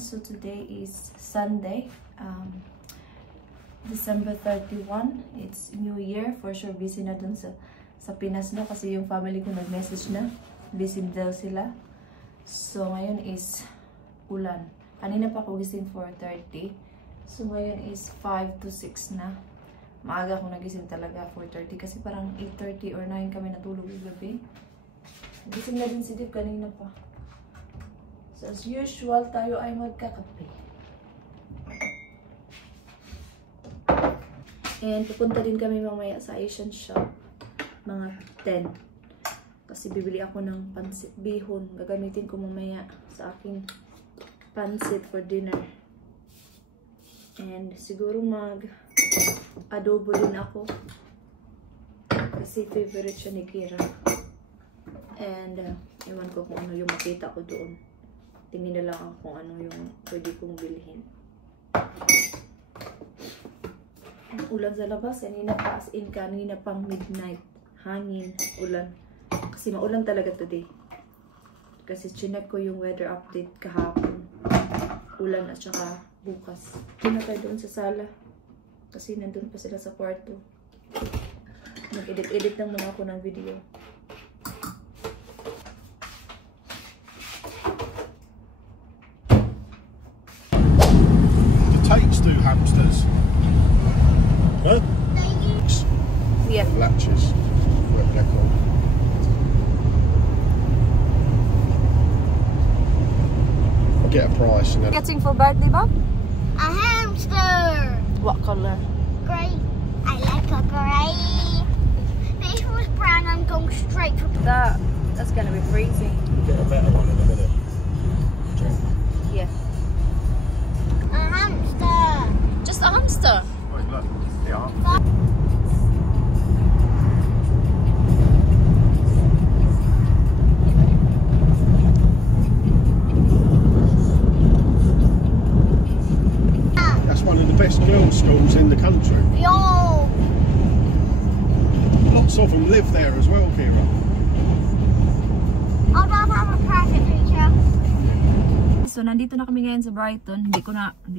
So today is Sunday, December 31. It's New Year. For sure busy na dun sa Pinas na kasi yung family ko nag-message na. Busy daw sila. So ngayon is ulan. Kanina pa ako gising 4:30. So ngayon is 5 to 6 na. Maaga ako nagising talaga 4:30 kasi parang 8:30 or 9 kami natulog yung gabi. Gising na din si Dip kanina pa. So as usual, tayo ay magkakape. And pupunta din kami mamaya sa Asian shop. Mga 10. Kasi bibili ako ng pansit bihon. Gagamitin ko mamaya sa aking pansit for dinner. And siguro mag-adobo din ako. Kasi favorite siya ni Kira. And ewan ko kung ano yung makita ko doon. Tingin na lang ako kung ano yung pwede kong bilhin. Ang ulan sa labas. Kanina pa as in kanina pang midnight. Hangin, ulan. Kasi maulan talaga today. Kasi chinek ko yung weather update kahapon. Ulan at saka bukas. Doon na tayo doon sa sala. Kasi nandun pa sila sa kwarto. Nag-edit-edit lang muna ako ng video. Tates do hamsters. Huh? Yeah. Latches. Work back on. I'll get a price and then. Getting for birthday, Bob? A hamster! What color? Grey. I like a grey. This was brown, I'm going straight for That's gonna be freezing. Get a better one in a minute. Yeah. a hamster. Just a hamster. Wait, look. Yeah. That's one of the best girls' schools in the country. Yo! Lots of them live there as well, Kira. I'd rather have a private teacher. So nandito na kami ngayon sa Brighton. Hindi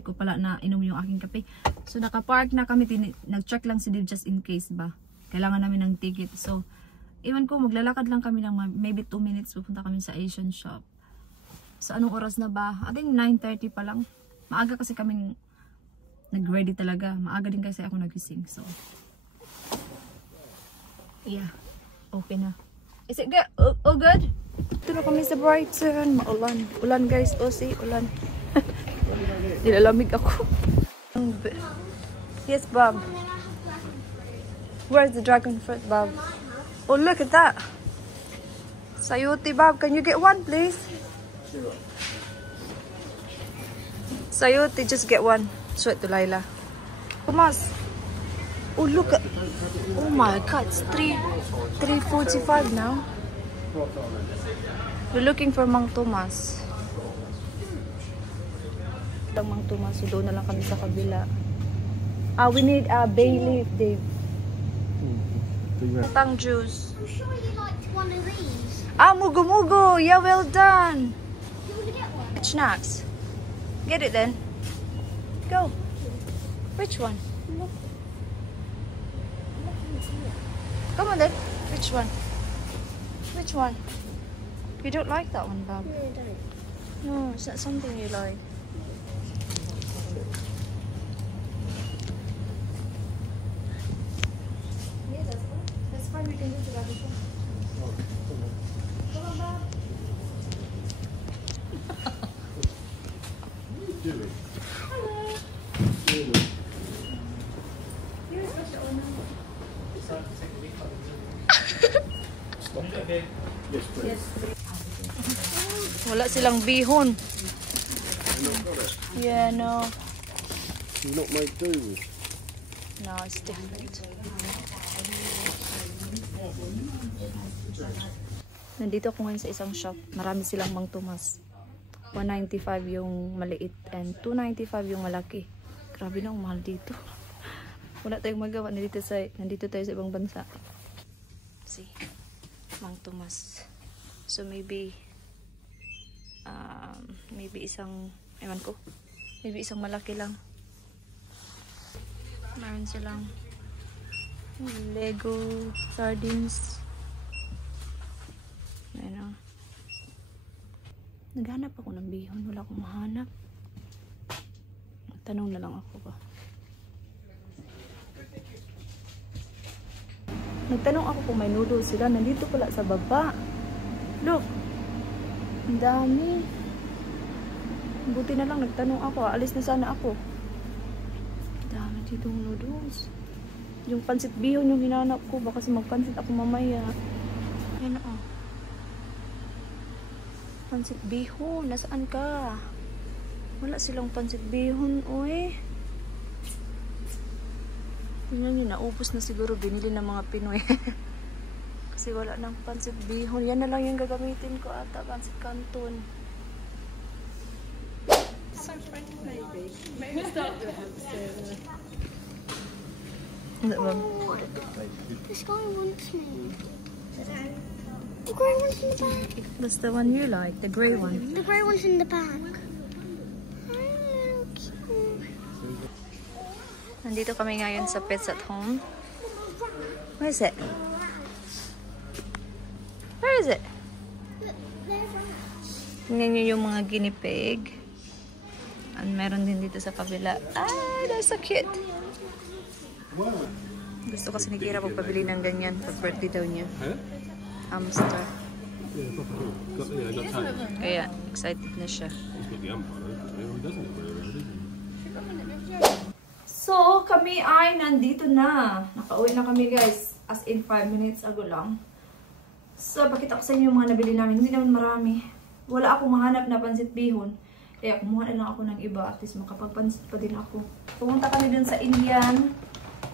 ko pala na inom yung aking kape. So naka-park na kami, nag-check lang si Dave just in case ba. Kailangan namin ng ticket. So iwan ko, maglalakad lang kami ng maybe 2 minutes, pupunta kami sa Asian shop. So anong oras na ba? I think 9:30 pa lang. Maaga kasi kaming nag-ready talaga. Maaga din kasi ako nagising. So yeah, okay na. Is it good? Oh good? Ito na kami sa Brighton. Maulan. Ulan guys. Oh see, ulan. Nilalamig ako. Yes, Bob. Where's the dragon fruit, Bob? Oh, look at that. Sayuti, Bob. Can you get one, please? Sayuti, just get one. Show it to Laila. Tomas. Oh, look at. Oh my God, it's 3:45 now. We're looking for Mang Tomas. Mang Tomas, so doon na lang kami sa kabila. We need a bay leaf, Dave. Tang juice. I'm sure you liked one of these. Mugo mugo. Yeah, well done. You want to get one? Snacks. Get it then. Go. Which one? Come on then. Which one? Which one? You don't like that one, Bob? No, I don't. No, it's not something you like. Yeah, that's fine. We can do it together. Come on, Bob. What are you doing? Hello. Really? You're a special one. Yes, please. Yes. Wala silang bihon. You've not got it. Yeah, no. You've not made do with. No, it's different. Nandito ako ngayon sa isang shop. Marami silang Mang Tomas. 195 yung maliit and 295 yung malaki. Grabe na, ang mahal dito. Wala tayong magawa. Nandito tayo sa ibang bansa. See, Mang Tomas. So maybe isang Ewan ko. Maybe isang malaki lang. Meron silang Lego sardines. Ayan o. Naghanap ako ng bihon. Wala akong mahanap. Tanong na lang ako ba. Nagtanong ako kung may noodles sila. Nandito pala sa baba. Look. Ang dami. Buti na lang nagtanong ako. Alis na sana ako. Dami ditong noodles. Yung pansit bihon yung hinanap ko. Baka kasi magpansit ako mamaya. Yan o. Pansit bihon. Nasaan ka? Wala silang pansit bihon. Uy. Tingnan nyo, naubos na siguro. Binili ng mga Pinoy. Kasi wala nang pansit bihon. Yan na lang yung gagamitin ko ata. Pansit canton. Maybe start with hamster. This guy wants me. The grey one's in the back. That's the one you like. The grey one. The grey one's in the back. Cute. Nandito kami ngayon sa Pets at Home. Where is it? Where is it? Tingnan nyo yung mga guinea pig. And meron din dito sa kabila. Ah, they're so cute. Gusto kasi ni Kira magpabili ng ganyan pag birthday daw niya. Hamster. Kaya excited na siya. So, kami ay nandito na. Nakauwi na kami guys. As in 5 minutes ago lang. So, pakita ko sa inyo yung mga nabili namin. Hindi naman marami. Wala akong mahanap na pansit bihon. Kaya kumuha na lang ako ng iba. At least makapagpansit pa din ako. Pumunta kami dun sa Indian.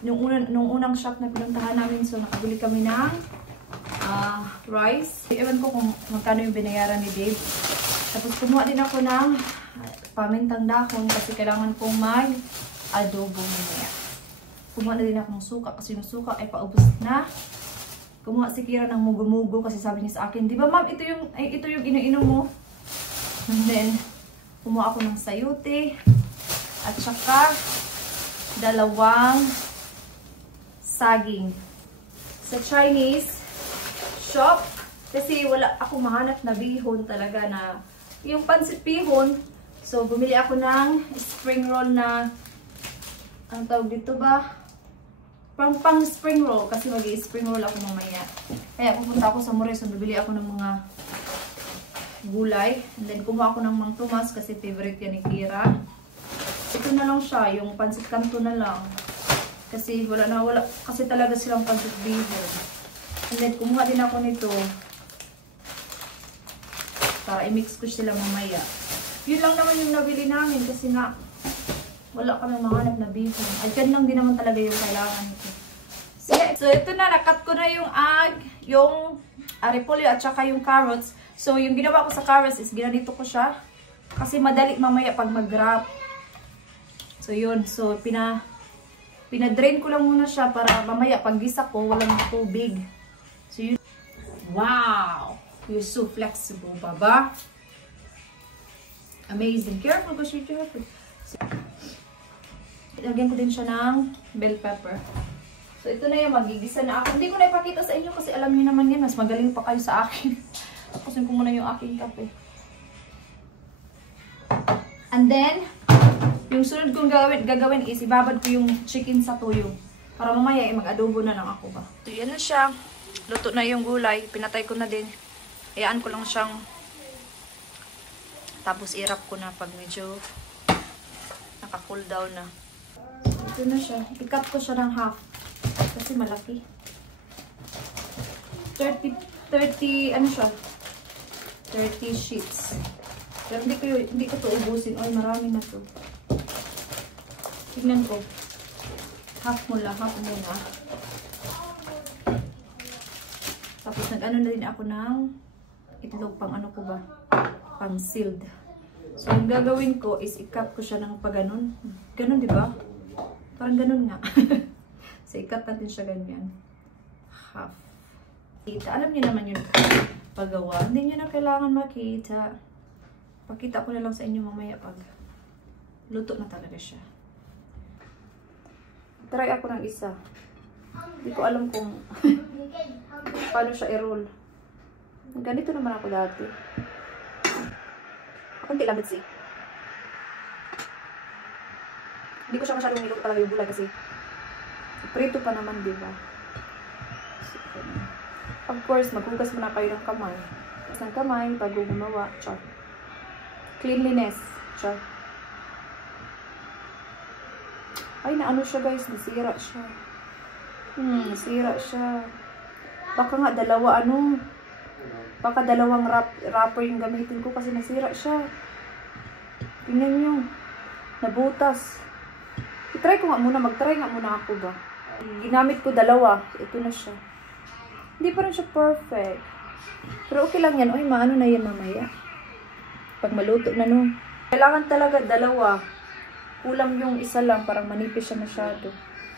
Nung unang shop na pinuntahan namin. So, nakabili kami ng rice. Ewan ko kung magkano yung binayaran ni Dave. Tapos kumuha din ako ng pamintang dahon. Kasi kailangan kong mag-adobo mamaya. Kumuha na din ako ng suka. Kasi yung suka ay paubos na. Kumuha si Kira ng mugo-mugo. Kasi sabi niya sa akin, di ba ma'am, ito yung ino-inom mo? And then, kumuha ako ng sayote. At saka, 2 saging. Sa Chinese shop, kasi wala akong mahanap na bihon talaga na yung pansit bihon. So, bumili ako ng spring roll na, ang tawag dito ba? Pang spring roll, kasi mag-spring roll ako mamaya. Kaya pupunta ako sa Mores, so bibili ako ng mga gulay. And then, kumuha ako ng Mang Tomas kasi favorite yan ni Kira. Ito na lang siya, yung pansit canton na lang. Kasi wala kasi talaga silang pansit bihon. And then, kumuha din ako nito para i-mix ko sila mamaya. Yun lang naman yung nabili namin kasi nga wala kami mahanap na bihon. Ay, yan lang din naman talaga yung kailangan nito. So, ito na, nakat ko na yung repolyo at saka yung carrots. So, yung ginawa ko sa carrots is ginanito ko siya. Kasi madali mamaya pag mag-wrap. So, yun. So, pinadrain ko lang muna siya para mamaya pag gisa ko, walang tubig. So, yun. Wow! You're so flexible, baba. Amazing. Careful, because you're careful. So, ilagyan ko din siya ng bell pepper. So, ito na yung magigisa na ako. Hindi ko na ipakita sa inyo kasi alam niyo naman yan. Mas magaling pa kayo sa akin. Tapusin ko muna yung aking kape. And then, yung sunod kong gagawin is ibabad ko yung chicken sa tuyo. Para mamaya mag-adobo na lang ako ba. So, yan na siya. Luto na yung gulay. Pinatay ko na din. Hayaan ko lang siyang tapos i-wrap ko na pag medyo naka-cool down na. Ito na siya. I-cut ko siya ng half. Kasi malaki. 30, ano siya? 30 sheets. Pero hindi ko to ubusin. Ay, marami na to. Tignan ko. Half muna. Tapos nag-ano na din ako ng itlog pang ano ko ba? Pang sealed. So, yung gagawin ko is i-cut ko siya ng pag-ganon. Ganon, di ba? Parang ganon nga. So, i-cut natin siya ganyan. Half. Kita. Alam niyo naman yung paggawa. Hindi niyo na kailangan makita. Pakita ko na lang sa inyo mamaya pag luto na talaga siya. Try ako ng isa. Hindi ko alam kung paano siya i-roll. Ganito naman ako dati. Kunti lang kasi. Hindi ko siya masyadong niluto talaga yung gulay kasi prito pa naman, diba? Of course, maghugas muna kayo ng kamay. Hugas ng kamay bago gumawa. Char. Cleanliness. Char. Ay, naano siya guys. Nasira siya. Nasira siya. Baka nga baka dalawang wrapper yung gamitin ko kasi nasira siya. Tingnan nyo. Nabutas. I-try ko nga muna. Mag-try nga muna ako ba. Ginamit ko dalawa. Ito na siya. Hindi pa rin siya perfect. Pero okay lang yan. Uy, maano na yan mamaya. Pag maluto na no. Kailangan talaga dalawa. Kulang yung isa lang. Parang manipis siya masyado.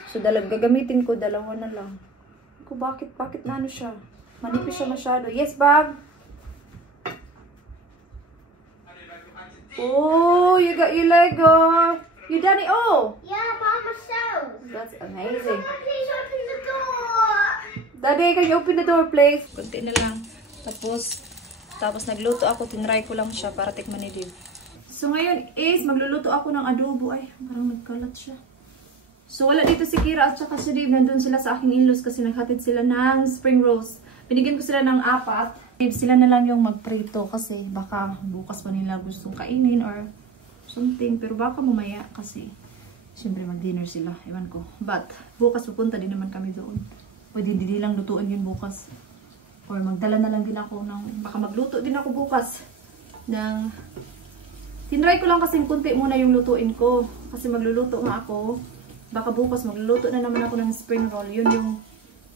So, gagamitin ko dalawa na lang. Bakit na ano siya? Manipis siya masyado. Yes, Bob? Oh, you got your Lego. You done it all? Yeah, by myself. That's amazing. Please open the door. Daddy, can you open the door, please? Kunti na lang. Tapos nagluto ako. Tinry ko lang siya para tikman ni Dave. So, ngayon is magluluto ako ng adobo. Ay, parang nagkalat siya. So, wala dito si Kira at saka si Dave. Nandun sila sa aking in-laws kasi naghatid sila ng spring rolls. Binigyan ko sila ng 4. Dave, sila na lang yung magprito kasi baka bukas pa nila gustong kainin or something. Pero baka mamaya kasi siyempre mag-dinner sila. Ewan ko. But, bukas pupunta din naman kami doon. Pwede hindi lang lutuin yun bukas. Or magdala na lang din ako ng... Baka magluto din ako bukas ng... Tinry ko lang kasi kunti muna yung lutuin ko. Kasi magluluto nga ako. Baka bukas magluluto na naman ako ng spring roll. Yun yung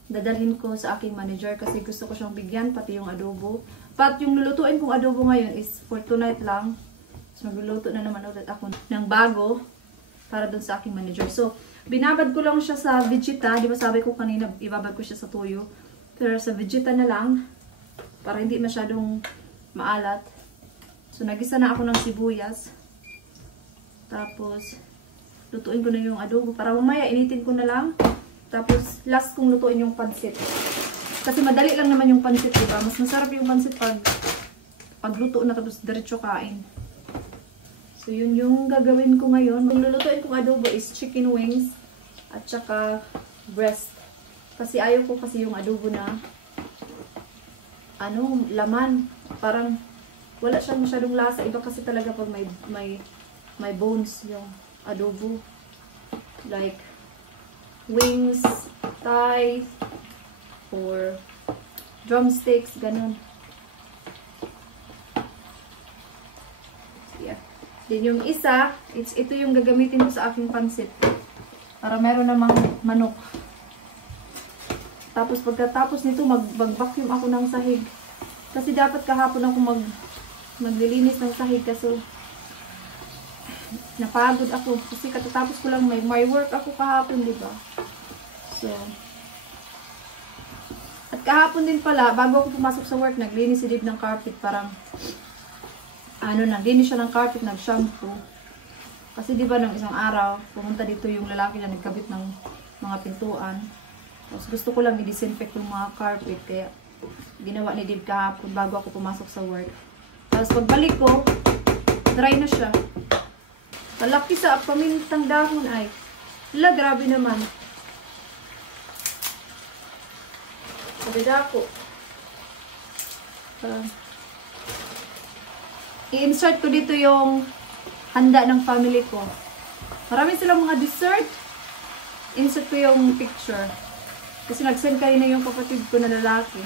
dadalhin ko sa aking manager. Kasi gusto ko siyang bigyan, pati yung adobo. But yung lulutuin kong adobo ngayon is for tonight lang. So magluluto na naman ulit ako ng bago para dun sa aking manager. So, binabad ko lang siya sa Vegeta. Di ba sabi ko kanina, ibabad ko siya sa tuyo. Pero sa Vegeta na lang. Para hindi masyadong maalat. So, nagisa na ako ng sibuyas. Tapos, lutuin ko na yung adobo. Para mamaya, initin ko na lang. Tapos, last kong lutuin yung pansit. Kasi madali lang naman yung pansit, diba? Mas masarap yung pansit pag luto na tapos diretso kain. So, yun yung gagawin ko ngayon. Kung lulutuin kong adobo is chicken wings at saka breast. Kasi ayaw ko kasi yung adobo na laman. Parang wala siyang masyadong lasa. Iba kasi talaga pag may bones yung adobo. Like wings, thighs, or drumsticks, ganun. Yeah. Then yung isa, ito yung gagamitin ko sa aking pansit. Para meron namang manok. Tapos pagkatapos nito, mag-vacuum ako ng sahig. Kasi dapat kahapon ako maglilinis ng sahig. Kaso napagod ako. Kasi katatapos ko lang, may work ako kahapon, diba? So, at kahapon din pala, bago ako pumasok sa work, naglinis si Dave ng carpet. Parang naglinis siya ng carpet, nag-shampoo. Kasi diba nung isang araw, pumunta dito yung lalaki na nagkabit ng mga pintuan. Tapos gusto ko lang i-disinfect yung mga carpet. Kaya ginawa ni Dave kahapon bago ako pumasok sa work. Tapos pagbalik ko, dry na siya. Malaki sa pamintang dahon ay. Grabe naman. Sabi ako. I-insert ko dito yung handa ng family ko. Marami silang mga dessert. Insert ko yung picture. Kasi nag-send kanina yung kapatid ko na lalaki.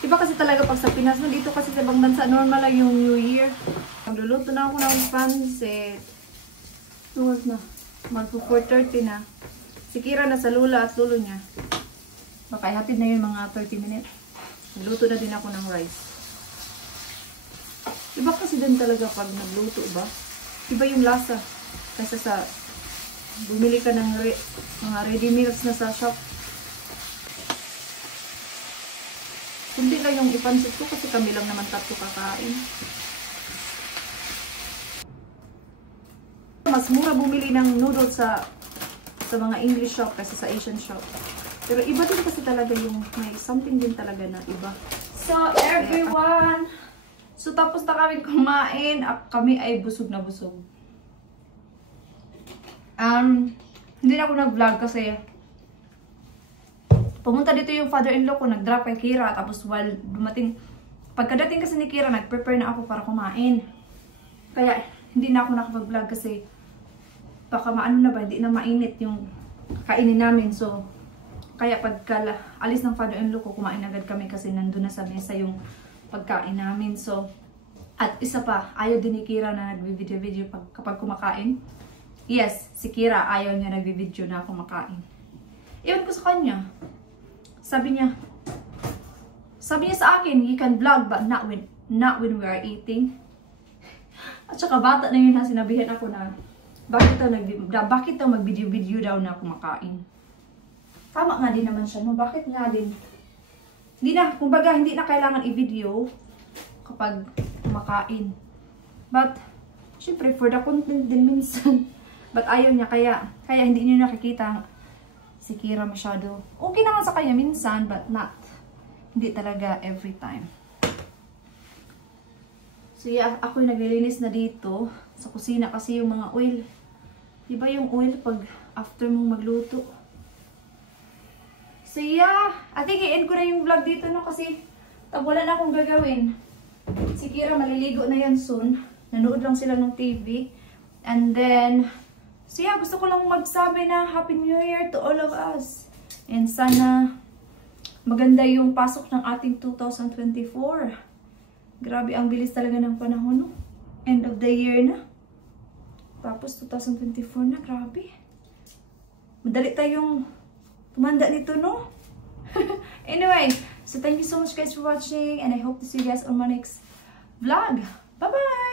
Iba kasi talaga pag sa Pinas. Dito kasi sa ibang bansa, normal lang yung New Year. Magluluto na ako ng pansit. Tuwas na. Magpo 4:30 na. Si Kira na sa lula at lulo niya. Baka ihatid na yun mga 30 minutes. Nagluto na din ako ng rice. Iba kasi din talaga pag nagluto ba? Iba yung lasa. Kaysa sa bumili ka ng mga ready meals na sa shop. Kundi lang yung ipansit ko kasi kami lang naman 3 kakain. Mas mura bumili ng noodles sa mga English shop kasi sa Asian shop. Pero iba din kasi talaga yung may something din talaga na iba. So everyone, so tapos na kami kumain at kami ay busog na busog. Hindi na ako nag-vlog kasi pumunta dito yung father-in-law ko, nag-drop kay Kira, tapos while pagkadating kasi ni Kira, nag-prepare na ako para kumain. Kaya hindi na ako nakapag-vlog kasi baka maano na ba, hindi na mainit yung kainin namin. So, kaya pagka alis ng father-in-law ko, kumain agad kami kasi nandun na sa mesa yung pagkain namin. So, at isa pa, ayaw din ni Kira na nag-video-video kapag kumakain. Yes, si Kira ayaw niya nag-video na kumakain. Iwan ko sa kanya. Sabi niya sa akin, you can vlog but not when we are eating. At saka bata na yun na sinabihan ako na bakit daw mag-video-video daw na kumakain. Tama nga din naman siya, no? Bakit nga din? Kumbaga, hindi na kailangan i-video kapag kumakain. But, syempre, for the content din minsan. But ayaw niya, kaya hindi niyo nakikita si Kira masyado. Okay naman sa kanya minsan, but hindi talaga every time. So yeah, ako yung naglilinis na dito sa kusina kasi yung mga oil. Diba yung oil pag after mong magluto? So yeah, I think i-end ko na yung vlog dito, no? Kasi wala na akong gagawin. Si Kira maliligo na yan soon. Nanood lang sila ng TV. And then, so yeah, gusto ko lang magsabi na Happy New Year to all of us. And sana maganda yung pasok ng ating 2024. Grabe, ang bilis talaga ng panahon, no? End of the year na. Tapos 2024 na, grabe. Madali tayong tumanda nito, no? Anyway, so thank you so much guys for watching and I hope to see you guys on my next vlog. Bye-bye!